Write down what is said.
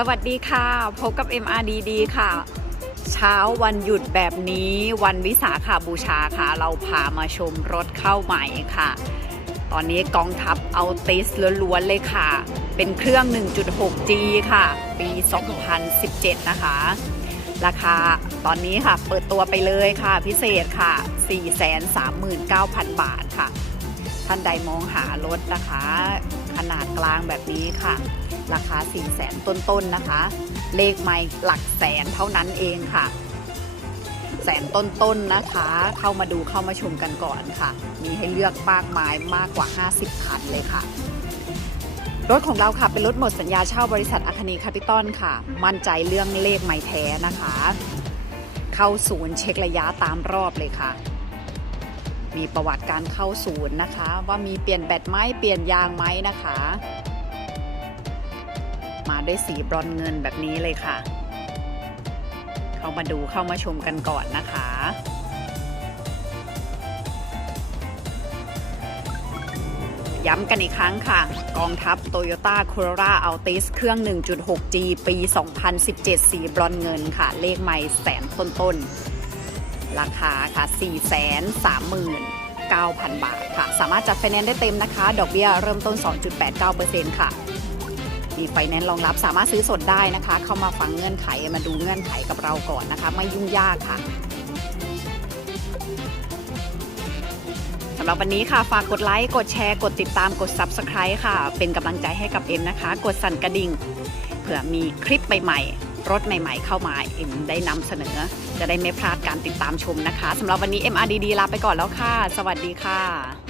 สวัสดีค่ะ พบกับ MRDD ค่ะ เช้าวันหยุดแบบนี้วันวิสาขาบูชาค่ะ เราพามาชมรถเข้าใหม่ค่ะ ตอนนี้กองทัพเอาติสล้วนๆเลยค่ะ เป็นเครื่อง 1.6G ค่ะ ปี 2017 นะคะ ราคาตอนนี้ค่ะเปิดตัวไปเลยค่ะ พิเศษค่ะ 439,000 บาทค่ะ ท่านใดมองหารถนะคะ ขนาดกลางแบบนี้ค่ะ ราคา 4 0 0แสนต้นๆนะคะ เลขไม่หลักแสนเท่านั้นเองค่ะ แสนต้นๆนะคะ เข้ามาดูเข้ามาชมกันก่อนค่ะ มีให้เลือกมากมายมากกว่า 50 คันเลยค่ะรถของเราค่ะ เป็นรถหมดสัญญาเช่าบริษัทอัคนีคาปิตอลค่ะ มั่นใจเรื่องเลขไม่แท้นะคะ เข้าศูนย์เช็คระยะตามรอบเลยค่ะ มีประวัติการเข้าศูนย์นะคะ ว่ามีเปลี่ยนแบตไหมเปลี่ยนยางไหมนะคะ มาด้วยสีบรอนเงินแบบนี้เลยค่ะ เข้ามาดูเข้ามาชมกันก่อนนะคะย้ำกันอีกครั้งค่ะ กองทัพ Toyota Corolla Altis เครื่อง 1.6G ปี 2017 สีบรอนเงินค่ะ เลขไม่แสนต้นๆ ราคาค่ะ 439,000 บาทค่ะ สามารถจัดไฟแนนซ์ได้เต็มนะคะ ดอกเบี้ยเริ่มต้น 2.89%ค่ะ มีไฟแนนซ์รองรับสามารถซื้อสดได้นะคะ เข้ามาฟังเงื่อนไขมาดูเงื่อนไขกับเราก่อนนะคะ ไม่ยุ่งยากค่ะสำหรับวันนี้ค่ะ ฝากกดไลค์ กดแชร์ กดติดตาม กด Subscribe ค่ะ เป็นกำลังใจให้กับเอ็มนะคะ กดสั่นกระดิ่ง เผื่อมีคลิปใหม่ๆ รถใหม่ๆเข้ามาเอ็มได้นำเสนอ จะได้ไม่พลาดการติดตามชมนะคะสำหรับวันนี้ MRDD ลาไปก่อนแล้วค่ะ สวัสดีค่ะ